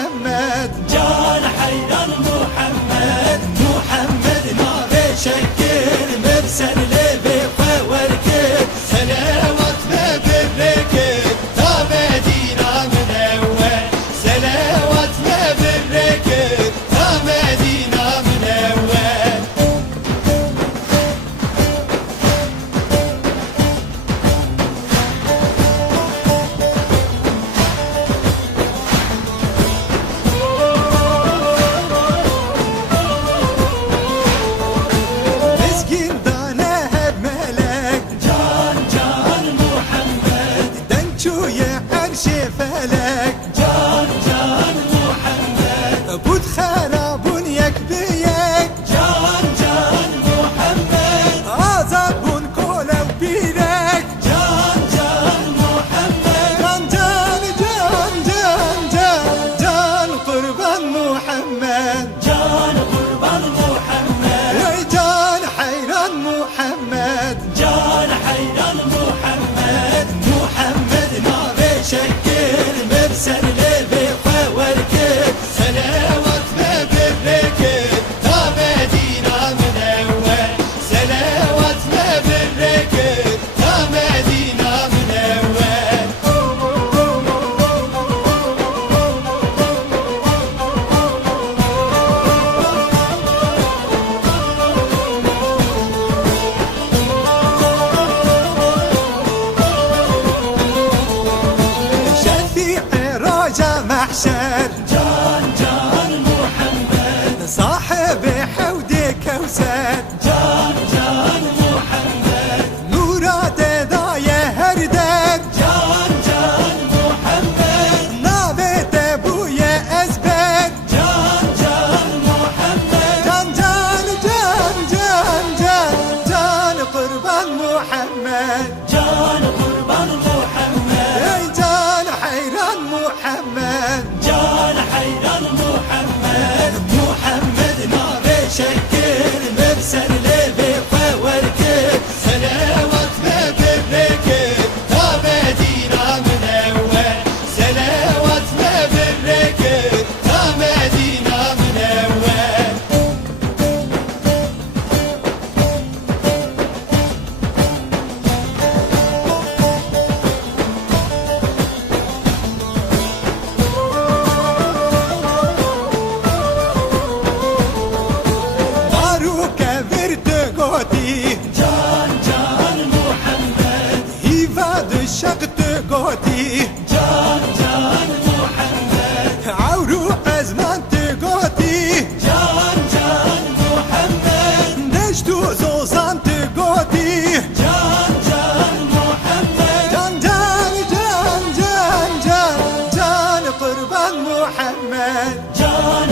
محمد جان حيدر محمد محمد نار شكل مرسل لبيقى وركب سلاوات ما بالركب تا مدينة منور سلاوات ما بالركب تا مدينة منور فلك جان جان محمد بود خرابون یک بیک جان جان محمد آزابون کولا و بیرک جان جان محمد جان جان جان جان جان جان قربان محمد جان قربان محمد ای جان حیران محمد جان حیران محمد محمد نار شکل مرسل لبيقى وركب سلاوات ما بالركب تا مدينة منور سلاوات ما بالركب تا مدينة منور محشر جان جان محمد صاحب حوض كوثر جان جان محمد نورات ضايع هردر جان جان محمد نابت ابويا ازبر جان جان محمد جان جان جان جان جان جان قربان محمد جان قربان محمد اي جان حيران محمد جان حيران محمد محمد نار شكل مرسل لبيقى وركب سلاوات ما بالركب تا مدينة منور سلاوات ما بالركب تا مدينة منور جان جان محمد هيفاد الشقت قوتي جان جان محمد عورو أزمان تقوتي جان جان محمد نشتو زوزان تقوتي جان جان محمد جان جان جان جان جان جان قربان محمد جان